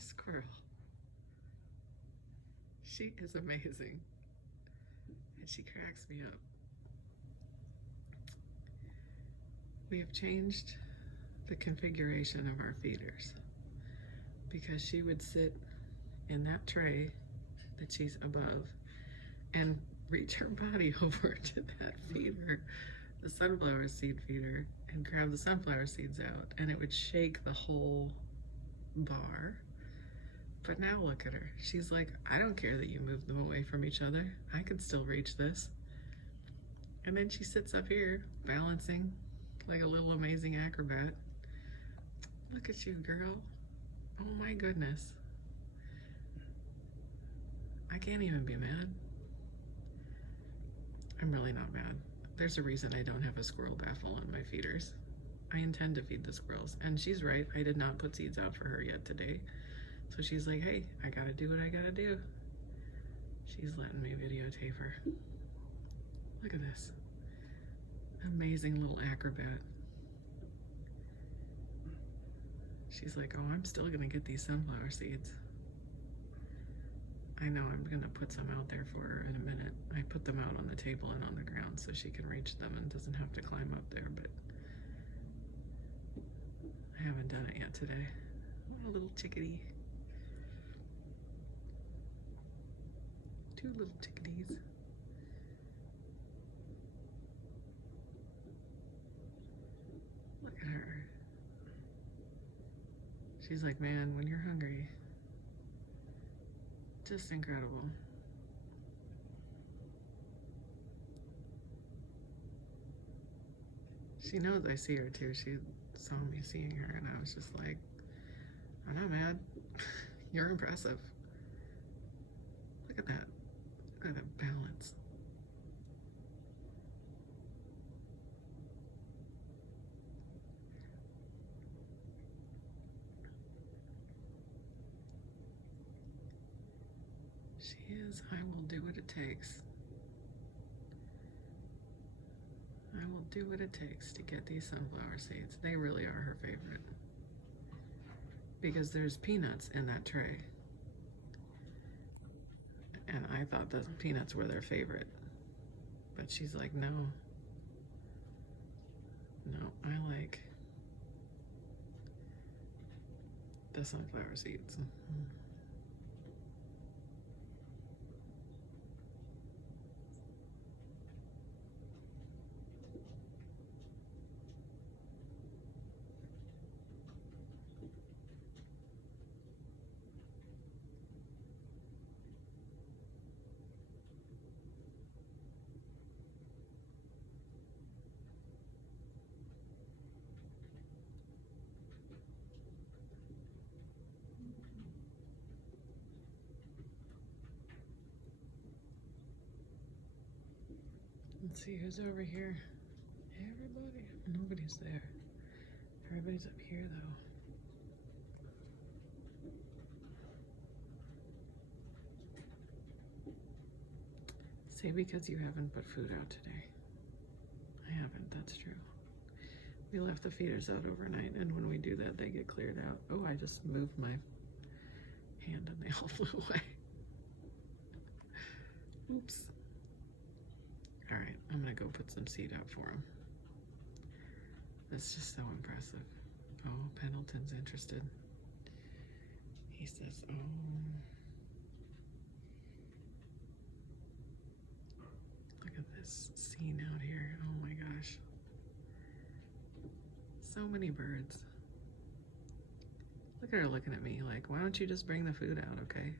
Squirrel. She is amazing. And she cracks me up. We have changed the configuration of our feeders because she would sit in that tray that she's above and reach her body over to that feeder, the sunflower seed feeder, and grab the sunflower seeds out, and it would shake the whole bar. But now look at her. She's like, I don't care that you move them away from each other. I can still reach this. And then she sits up here balancing like a little amazing acrobat. Look at you, girl. Oh my goodness. I can't even be mad. I'm really not mad. There's a reason I don't have a squirrel baffle on my feeders. I intend to feed the squirrels. And she's right, I did not put seeds out for her yet today. So she's like, hey, I gotta do what I gotta do. She's letting me videotape her. Look at this. Amazing little acrobat. She's like, oh, I'm still gonna get these sunflower seeds. I know I'm gonna put some out there for her in a minute. I put them out on the table and on the ground so she can reach them and doesn't have to climb up there, but I haven't done it yet today. Oh, a little chickadee. Two little chickadees. Look at her. She's like, man, when you're hungry, just incredible. She knows I see her too. She saw me seeing her and I was just like, I'm not mad. You're impressive. Look at that. Look at the balance. She is, I will do what it takes. I will do what it takes to get these sunflower seeds. They really are her favorite. Because there's peanuts in that tray. And I thought the peanuts were their favorite. But she's like, no. No, I like the sunflower seeds. Let's see who's over here. Everybody. Nobody's there. Everybody's up here though. Say because you haven't put food out today. I haven't, that's true. We left the feeders out overnight and when we do that they get cleared out. Oh, I just moved my hand and they all flew away. Oops. All right, I'm gonna go put some seed out for him. That's just so impressive. Oh, Pendleton's interested. He says, oh. Look at this scene out here. Oh my gosh. So many birds. Look at her looking at me like, why don't you just bring the food out, okay?